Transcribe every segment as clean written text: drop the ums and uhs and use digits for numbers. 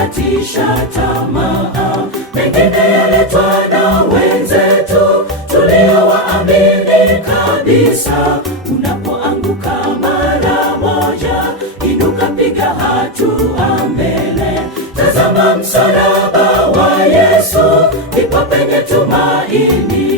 yanatukatisha tamaa, mengine yaletwa na wenzetu tuliowaamini kabisa. Unapoanguka mara moja, inuka, piga hatua mbele. Tazama msalaba wa Yesu, ndipo penye tumaini.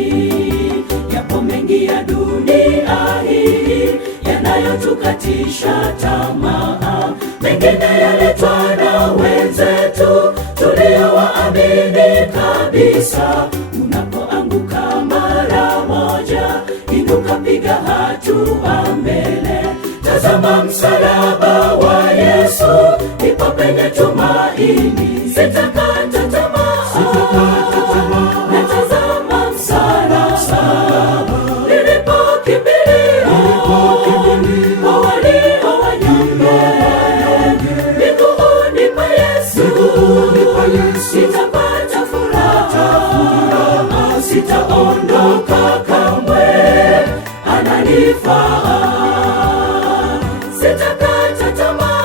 Yapo mengi ya dunia hii yanayotukatisha tamaa, mengine yaletwa na wenzetu tuliowaamini kabisa. Unapoanguka mara moja, inuka, piga hatua mbele. Tazama msalaba wa Yesu, ndipo penye tumaini. Sitakata tamaa, natazama msalaba, nilipokimbilia kwa walio wanyonge. Miguuni pa Yesu sitapata furaha, sitaondoka kamwe, ananifaa. Sitakata tamaa,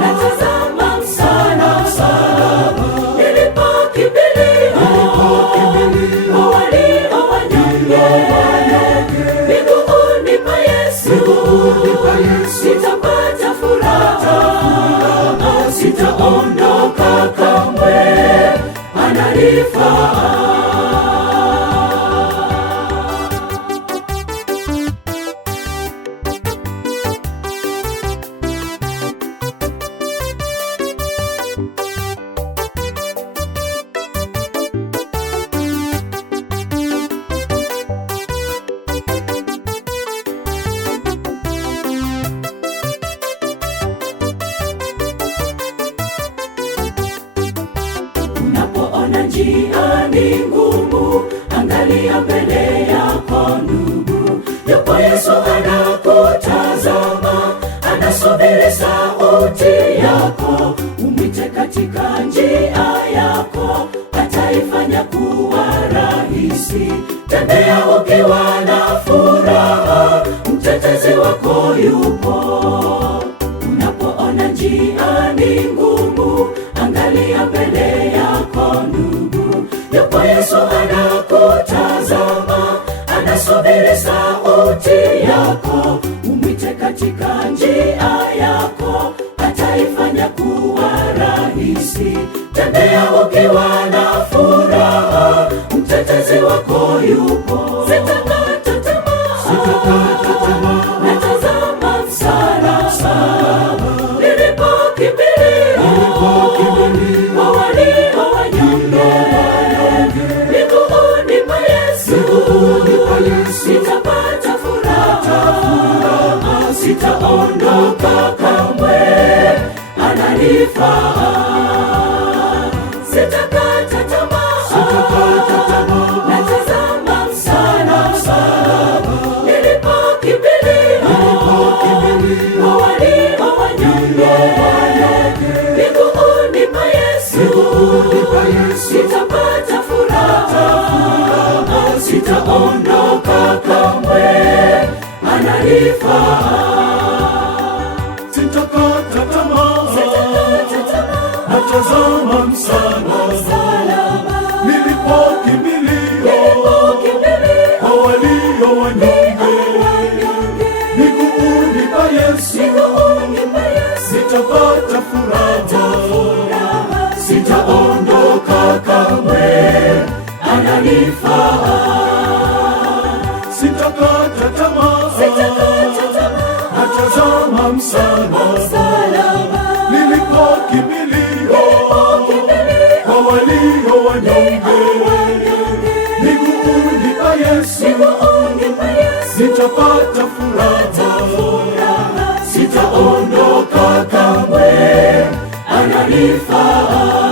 natazama msalaba, nilipokimbilia kwa walio wanyonge. Miguuni pa Yesu sitapata furaha, sitaondoka kamwe, ananifaa. Unapoona njia ni ngumu, angalia mbele yako ndugu. Yupo Yesu anakutazama, anasubiri sauti yako. Umwite katika njia yako, ataifanya kuwa rahisi. Tembea ukiwa na furaha, mtetezi wako yupo. Unapoona njia ni ngumu, angalia mbele yako ndugu. Yupo Yesu anakutazama, anasubiri sauti yako. Umwite katika njia yako, ataifanya kuwa rahisi. Tembea ukiwa na furaha, mtetezi wako yupo. Sitakata tamaa, natazama msalaba, nilipokimbilia kwa walio wanyonge. Miguuni pa Yesu sitapata furaha, sitaondoka kamwe, ananifaa. Sitakata tamaa, natazama msalaba, nilipokimbilia kwa walio wanyonge. Miguuni pa Yesu sitapata furaha, sitaondoka kamwe, ananifaa. Sitakata tamaa, natazama msalaba, nilipokimbilia kwa walio wanyonge. Miguuni pa Yesu sitapata furaha, sitaondoka kamwe, ananifaa. Sitakata tamaa, natazama msalaba, nilipokimbilia kwa walio wanyonge. Miguuni pa Yesu sitapata furaha, Sitaondoka kamwe, ananifaa.